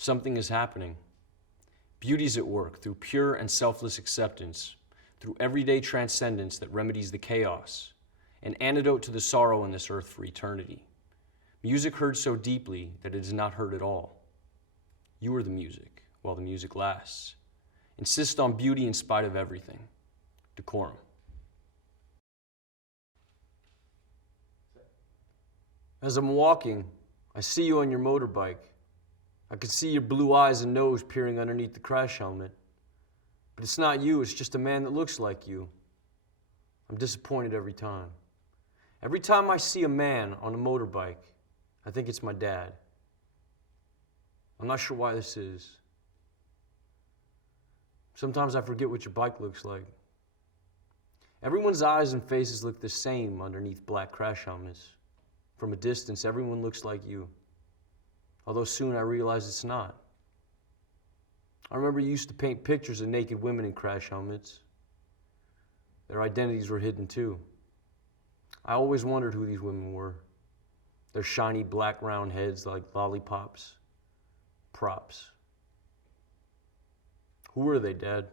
Something is happening. Beauty's at work through pure and selfless acceptance, through everyday transcendence that remedies the chaos, an antidote to the sorrow on this earth for eternity. Music heard so deeply that it is not heard at all. You are the music, while the music lasts. Insist on beauty in spite of everything. Decorum. As I'm walking, I see you on your motorbike. I can see your blue eyes and nose peering underneath the crash helmet. But it's not you, it's just a man that looks like you. I'm disappointed every time. Every time I see a man on a motorbike, I think it's my dad. I'm not sure why this is. Sometimes I forget what your bike looks like. Everyone's eyes and faces look the same underneath black crash helmets. From a distance, everyone looks like you. Although soon I realized it's not. I remember you used to paint pictures of naked women in crash helmets. Their identities were hidden too. I always wondered who these women were. Their shiny black round heads like lollipops. Props. Who were they, Dad?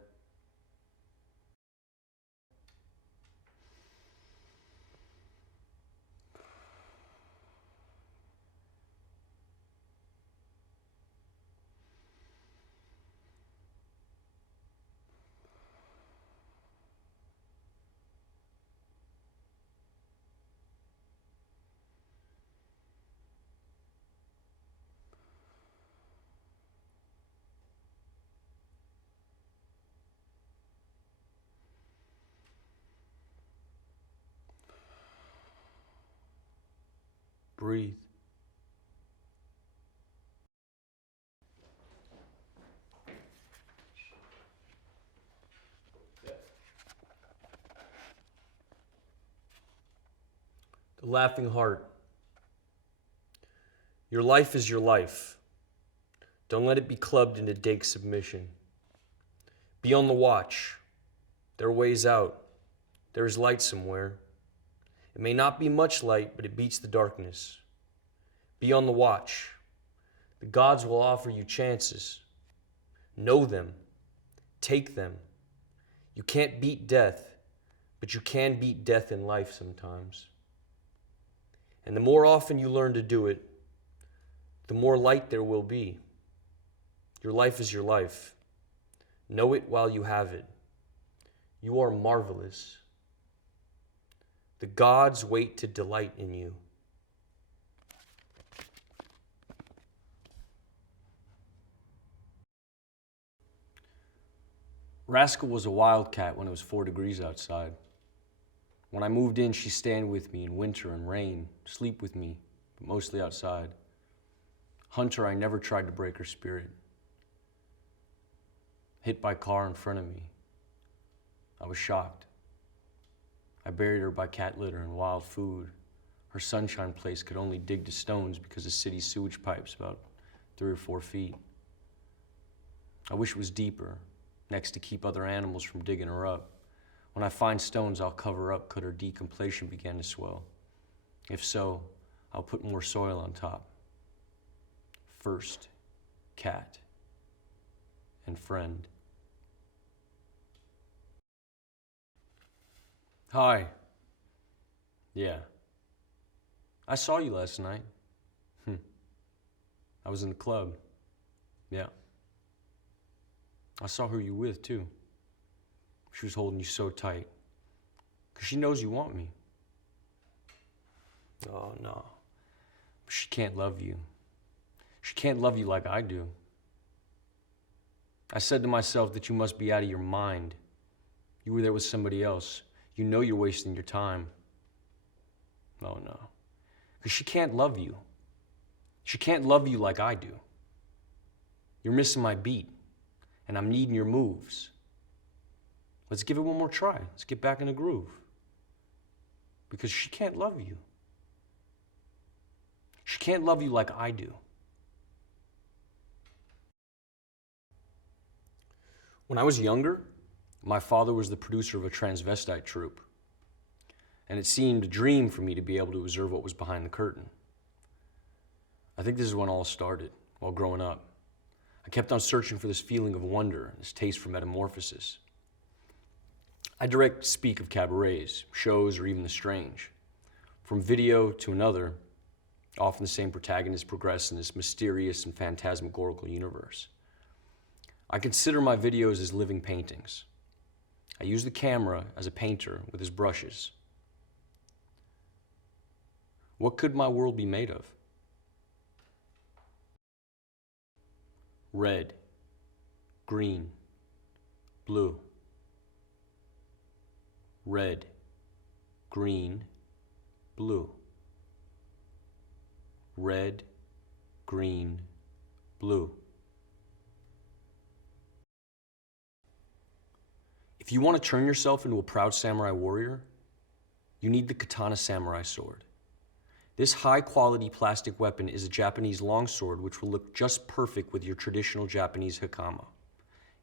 Breathe. The Laughing Heart. Your life is your life. Don't let it be clubbed into dake submission. Be on the watch. There are ways out. There is light somewhere. It may not be much light, but it beats the darkness. Be on the watch. The gods will offer you chances. Know them. Take them. You can't beat death, but you can beat death in life sometimes. And the more often you learn to do it, the more light there will be. Your life is your life. Know it while you have it. You are marvelous. The gods wait to delight in you. Rascal was a wildcat when it was 4 degrees outside. When I moved in, she'd stand with me in winter and rain, sleep with me, but mostly outside. Hunter, I never tried to break her spirit. Hit by car in front of me. I was shocked. I buried her by cat litter and wild food. Her sunshine place could only dig to stones because the city's sewage pipe's about 3 or 4 feet. I wish it was deeper, next to keep other animals from digging her up. When I find stones, I'll cover up could her decompletion begin to swell. If so, I'll put more soil on top. First, cat and friend. Hi. Yeah. I saw you last night. I was in the club. Yeah. I saw who you were with, too. She was holding you so tight. 'Cause she knows you want me. Oh, no. But she can't love you. She can't love you like I do. I said to myself that you must be out of your mind. You were there with somebody else. You know you're wasting your time. Oh, no. 'Cause she can't love you. She can't love you like I do. You're missing my beat, and I'm needing your moves. Let's give it one more try. Let's get back in the groove. Because she can't love you. She can't love you like I do. When I was younger, my father was the producer of a transvestite troupe, and it seemed a dream for me to be able to observe what was behind the curtain. I think this is when all started, while growing up. I kept on searching for this feeling of wonder, this taste for metamorphosis. I direct speak of cabarets, shows, or even the strange. From video to another, often the same protagonists progress in this mysterious and phantasmagorical universe. I consider my videos as living paintings. I use the camera as a painter with his brushes. What could my world be made of? Red, green, blue. Red, green, blue. Red, green, blue. If you want to turn yourself into a proud samurai warrior, you need the katana samurai sword. This high-quality plastic weapon is a Japanese longsword which will look just perfect with your traditional Japanese hakama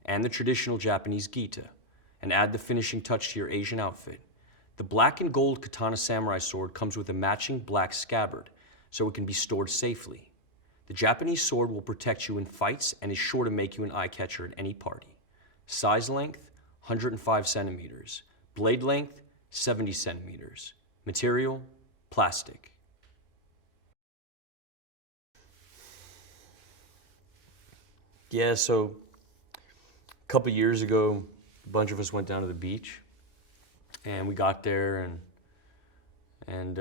and the traditional Japanese gita, and add the finishing touch to your Asian outfit. The black and gold katana samurai sword comes with a matching black scabbard, so it can be stored safely. The Japanese sword will protect you in fights and is sure to make you an eye-catcher at any party. Size length, 105 centimeters. Blade length, 70 centimeters. Material, plastic. Yeah, so a couple years ago, a bunch of us went down to the beach, and we got there, and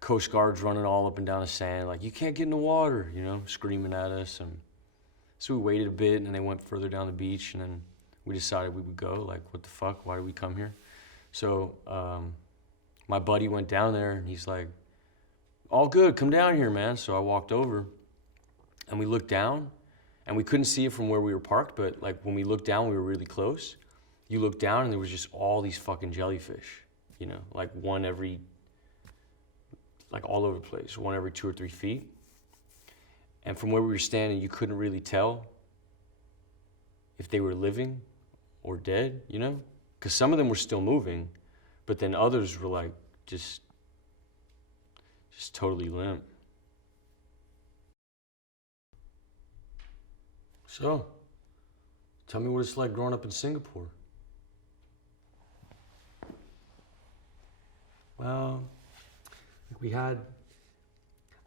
Coast Guard's running all up and down the sand, like, you can't get in the water, you know, screaming at us. And so we waited a bit, and they went further down the beach, and then we decided we would go. Like, what the fuck? Why did we come here? So my buddy went down there, and he's like, all good, come down here, man. So I walked over, and we looked down, and we couldn't see it from where we were parked, but like when we looked down, we were really close. You looked down, and there was just all these fucking jellyfish, you know, like one every, like all over the place, one every 2 or 3 feet. And from where we were standing, you couldn't really tell if they were living or dead, you know? Because some of them were still moving, but then others were like just totally limp. So, tell me what it's like growing up in Singapore. Well, I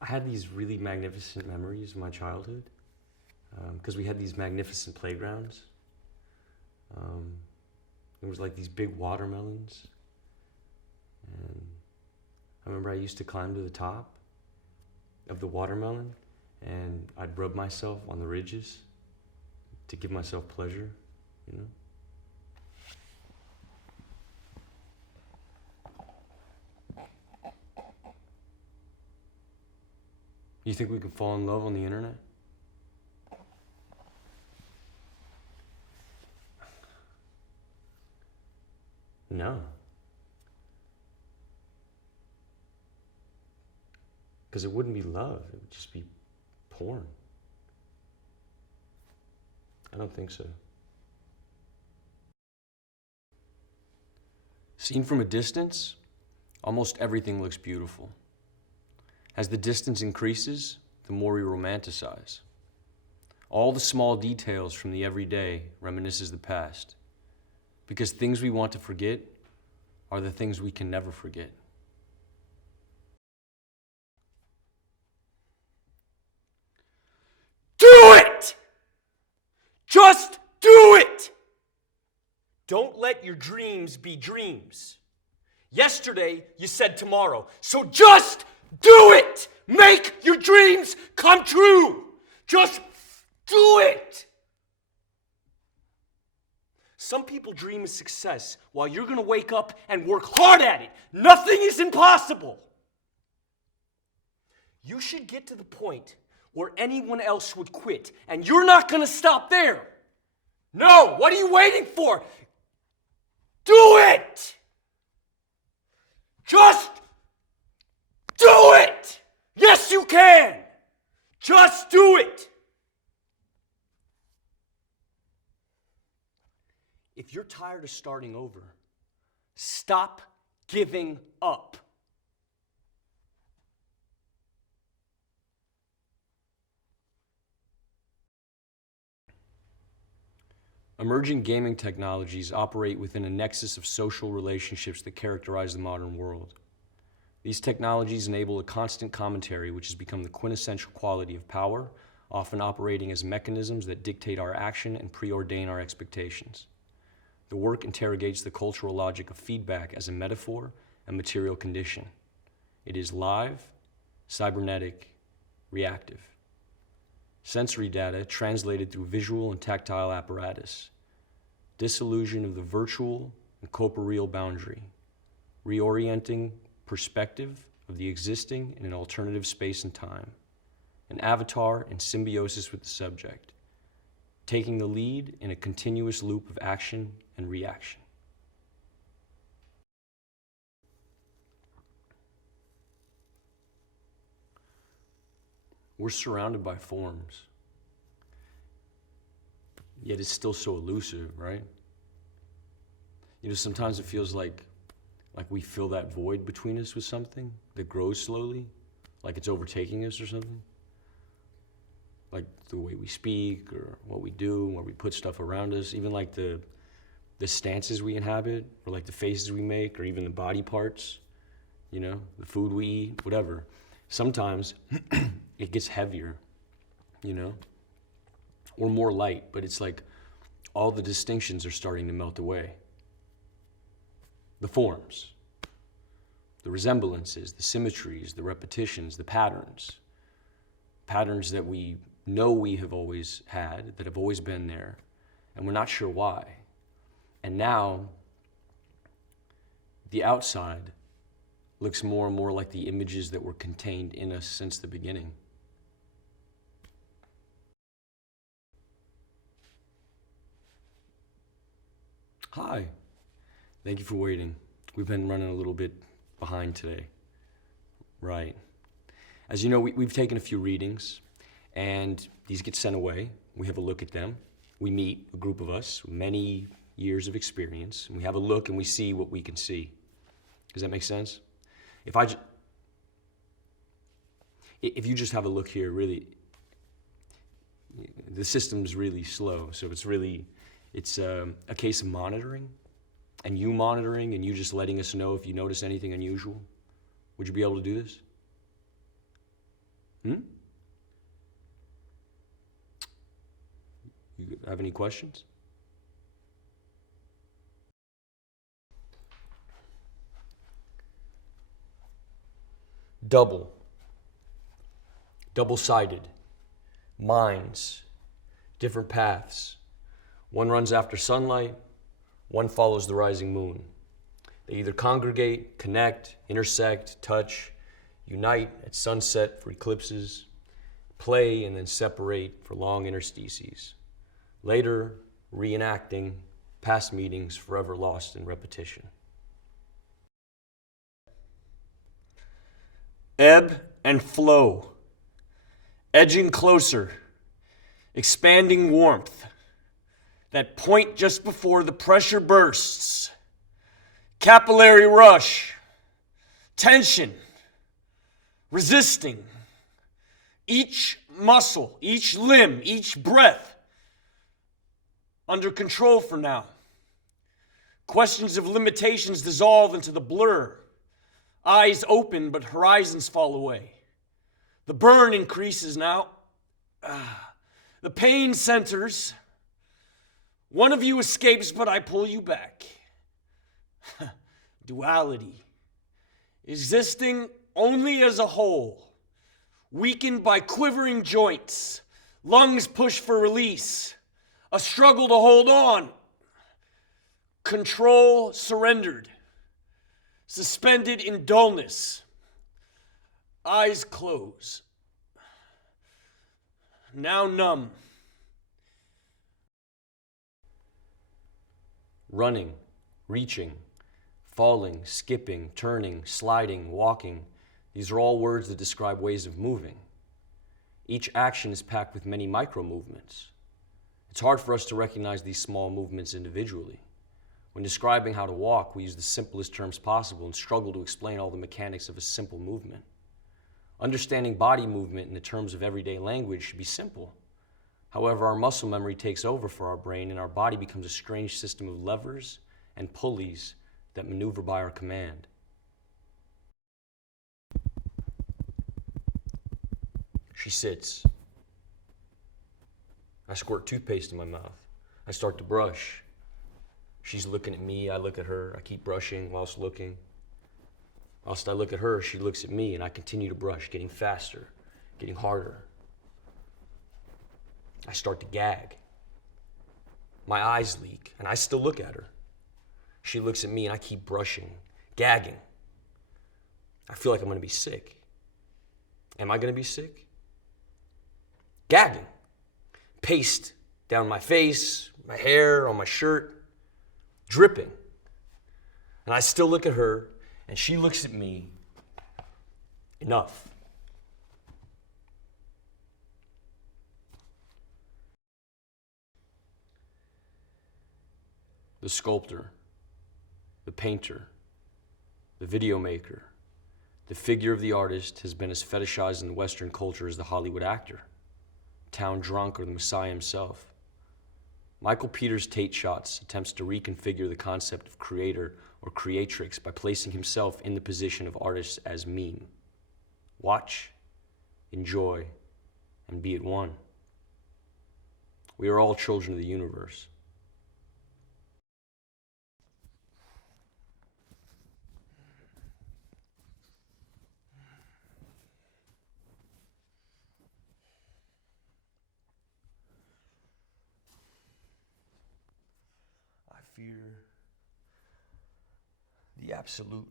had these really magnificent memories of my childhood, because we had these magnificent playgrounds. There was like these big watermelons, and I remember I used to climb to the top of the watermelon, and I'd rub myself on the ridges to give myself pleasure, you know? You think we could fall in love on the internet? No. Because it wouldn't be love, it would just be porn. I don't think so. Seen from a distance, almost everything looks beautiful. As the distance increases, the more we romanticize. All the small details from the everyday reminisces the past, because things we want to forget are the things we can never forget. Do it! Just do it! Don't let your dreams be dreams. Yesterday, you said tomorrow, so just do it! Make your dreams come true! Just do it! Some people dream of success while you're gonna wake up and work hard at it. Nothing is impossible. You should get to the point where anyone else would quit, and you're not gonna stop there. No, what are you waiting for? Do it! Just do it! Yes, you can! Just do it! If you're tired of starting over, stop giving up. Emerging gaming technologies operate within a nexus of social relationships that characterize the modern world. These technologies enable a constant commentary which has become the quintessential quality of power, often operating as mechanisms that dictate our action and preordain our expectations. The work interrogates the cultural logic of feedback as a metaphor and material condition. It is live, cybernetic, reactive. Sensory data translated through visual and tactile apparatus. Disillusion of the virtual and corporeal boundary. Reorienting perspective of the existing in an alternative space and time. An avatar in symbiosis with the subject. Taking the lead in a continuous loop of action and reaction. We're surrounded by forms, yet it's still so elusive, right? You know, sometimes it feels like we fill that void between us with something that grows slowly, like it's overtaking us or something. Like the way we speak or what we do, where we put stuff around us, even like the stances we inhabit, or like the faces we make, or even the body parts, you know, the food we eat, whatever. Sometimes it gets heavier, you know, or more light, but it's like all the distinctions are starting to melt away. The forms, the resemblances, the symmetries, the repetitions, the patterns that we know we have always had, that have always been there, and we're not sure why. And now, the outside looks more and more like the images that were contained in us since the beginning. Hi, thank you for waiting. We've been running a little bit behind today. Right. As you know, we've taken a few readings, and these get sent away. We have a look at them. We meet, a group of us, many years of experience, and we have a look and we see what we can see. Does that make sense? If you just have a look here, really, the system's really slow. So it's a case of monitoring, and you monitoring, and you just letting us know if you notice anything unusual. Would you be able to do this? You have any questions? Double-sided, minds, different paths. One runs after sunlight, one follows the rising moon. They either congregate, connect, intersect, touch, unite at sunset for eclipses, play and then separate for long interstices. Later, reenacting past meetings forever lost in repetition. Ebb and flow, edging closer, expanding warmth, that point just before the pressure bursts, capillary rush, tension, resisting, each muscle, each limb, each breath under control for now. Questions of limitations dissolve into the blur. Eyes open, but horizons fall away. The burn increases now. The pain centers. One of you escapes, but I pull you back. Duality. Existing only as a whole. Weakened by quivering joints. Lungs push for release. A struggle to hold on. Control surrendered. Suspended in dullness. Eyes close. Now numb. Running, reaching, falling, skipping, turning, sliding, walking. These are all words that describe ways of moving. Each action is packed with many micro movements. It's hard for us to recognize these small movements individually. When describing how to walk, we use the simplest terms possible and struggle to explain all the mechanics of a simple movement. Understanding body movement in the terms of everyday language should be simple. However, our muscle memory takes over for our brain and our body becomes a strange system of levers and pulleys that maneuver by our command. She sits. I squirt toothpaste in my mouth. I start to brush. She's looking at me, I look at her. I keep brushing whilst looking. Whilst I look at her, she looks at me, and I continue to brush, getting faster, getting harder. I start to gag. My eyes leak, and I still look at her. She looks at me, and I keep brushing, gagging. I feel like I'm gonna be sick. Am I gonna be sick? Gagging. Paste down my face, my hair, on my shirt, dripping. And I still look at her, and she looks at me. Enough. The sculptor, the painter, the video maker, the figure of the artist has been as fetishized in Western culture as the Hollywood actor, town drunk, or the Messiah himself. Michael Peters' Tate Shots attempts to reconfigure the concept of creator or creatrix by placing himself in the position of artist as meme. Watch, enjoy, and be at one. We are all children of the universe. I fear the absolute.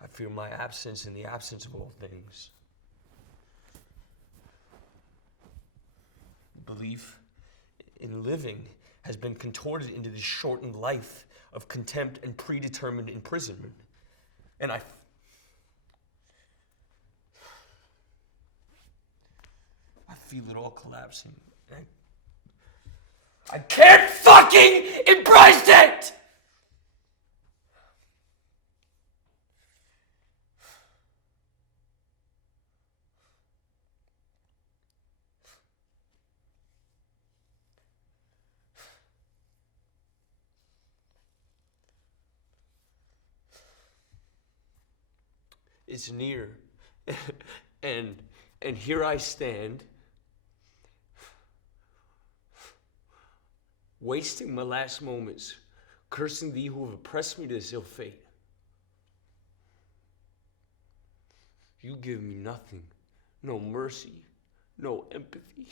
I fear my absence in the absence of all things. Belief in living has been contorted into this shortened life of contempt and predetermined imprisonment. And I feel it all collapsing. I can't fucking embrace it! It's near, and here I stand, wasting my last moments, cursing thee who have oppressed me to this ill fate. You give me nothing, no mercy, no empathy,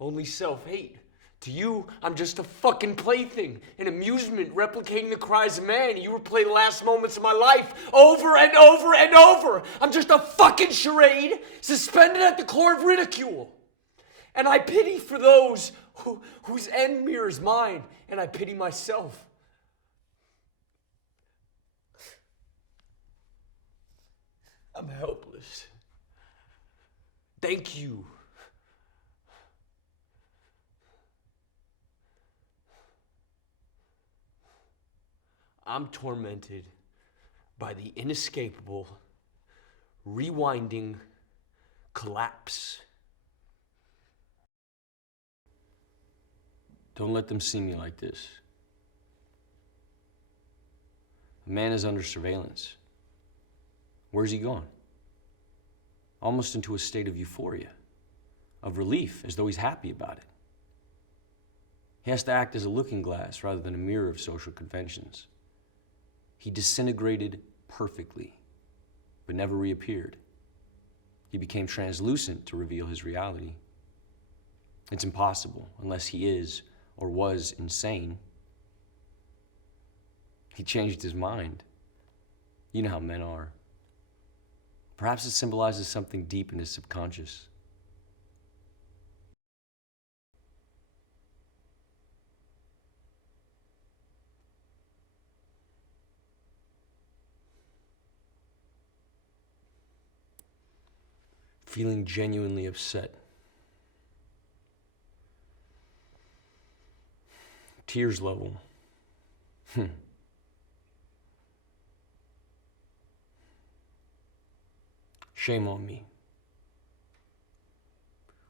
only self-hate. To you, I'm just a fucking plaything, an amusement replicating the cries of man. You replay the last moments of my life over and over and over. I'm just a fucking charade suspended at the core of ridicule. And I pity for those whose end mirrors mine, and I pity myself. I'm helpless. Thank you. I'm tormented by the inescapable, rewinding collapse. Don't let them see me like this. A man is under surveillance. Where's he gone? Almost into a state of euphoria, of relief, as though he's happy about it. He has to act as a looking glass rather than a mirror of social conventions. He disintegrated perfectly, but never reappeared. He became translucent to reveal his reality. It's impossible, unless he is or was insane. He changed his mind. You know how men are. Perhaps it symbolizes something deep in his subconscious. Feeling genuinely upset. Tears level. Shame on me.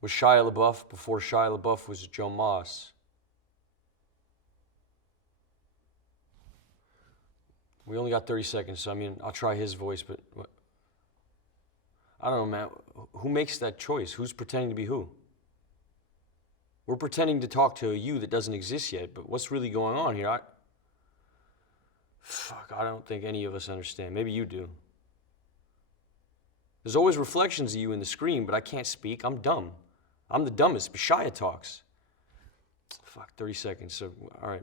Was Shia LaBeouf before Shia LaBeouf was Joe Moss. We only got 30 seconds, so I mean, I'll try his voice, but I don't know, man. Who makes that choice? Who's pretending to be who? We're pretending to talk to a you that doesn't exist yet, but what's really going on here? I don't think any of us understand. Maybe you do. There's always reflections of you in the screen, but I can't speak. I'm dumb. I'm the dumbest, but Shia talks. 30 seconds, so, all right,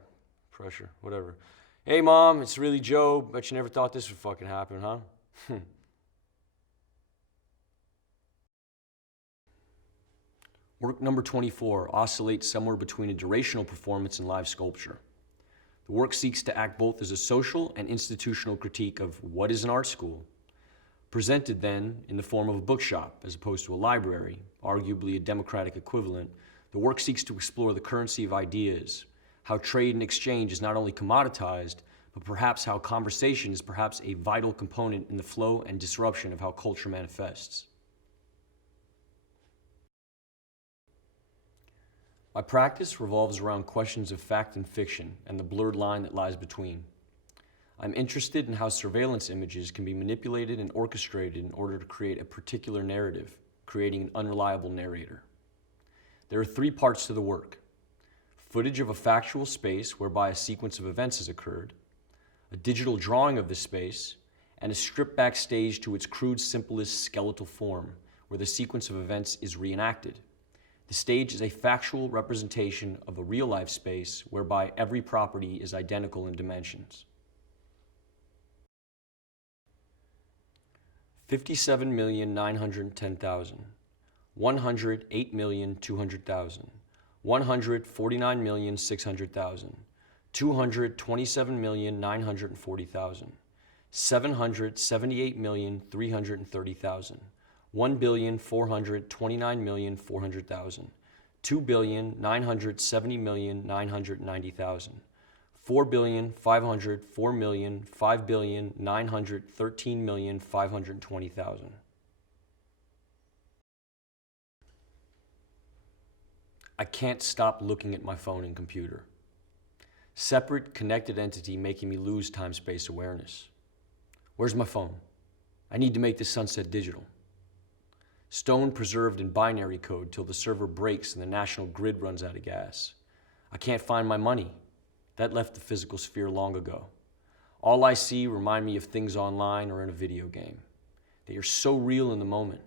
pressure, whatever. Hey, Mom, it's really Joe. Bet you never thought this would fucking happen, huh? Work number 24 oscillates somewhere between a durational performance and live sculpture. The work seeks to act both as a social and institutional critique of what is an art school, presented then in the form of a bookshop as opposed to a library, arguably a democratic equivalent. The work seeks to explore the currency of ideas, how trade and exchange is not only commoditized, but perhaps how conversation is perhaps a vital component in the flow and disruption of how culture manifests. My practice revolves around questions of fact and fiction and the blurred line that lies between. I'm interested in how surveillance images can be manipulated and orchestrated in order to create a particular narrative, creating an unreliable narrator. There are 3 parts to the work: footage of a factual space whereby a sequence of events has occurred, a digital drawing of the space, and a strip back stage to its crude, simplest skeletal form, where the sequence of events is reenacted. The stage is a factual representation of a real-life space whereby every property is identical in dimensions. 57,910,000, 108,200,000, 149,600,000, 227,940,000, 778,330,000, 1,429,400,000, 2,970,990,000, 4,500,000, 4,000,000, 5,900,000, 13,520,000. I can't stop looking at my phone and computer. Separate, connected entity making me lose time-space awareness. Where's my phone? I need to make this sunset digital. Stone preserved in binary code till the server breaks and the national grid runs out of gas. I can't find my money. That left the physical sphere long ago. All I see remind me of things online or in a video game. They are so real in the moment.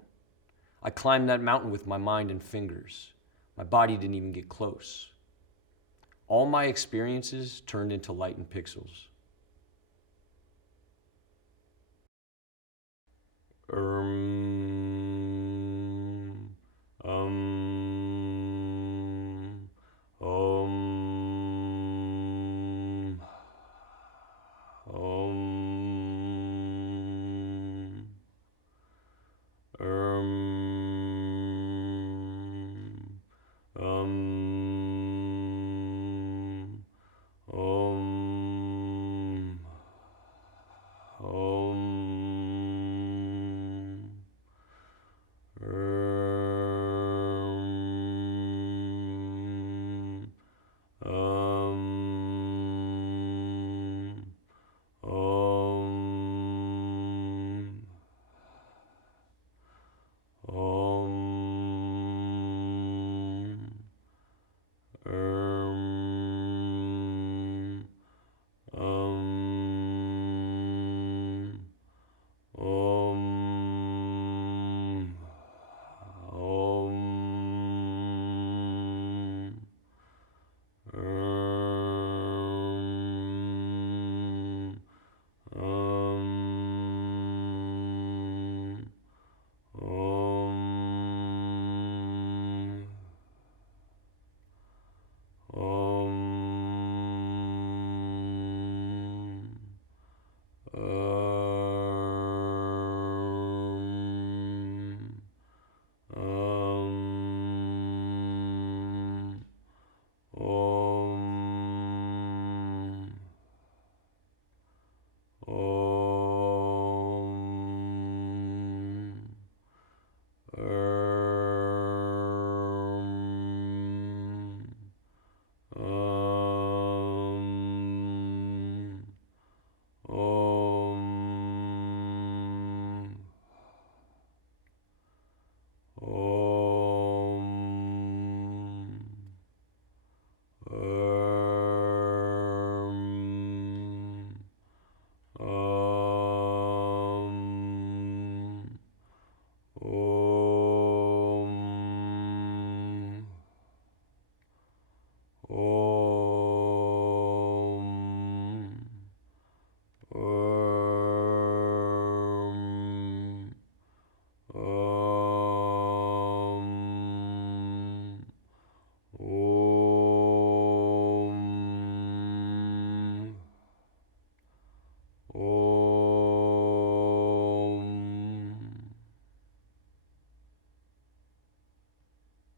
I climbed that mountain with my mind and fingers. My body didn't even get close. All my experiences turned into light and pixels.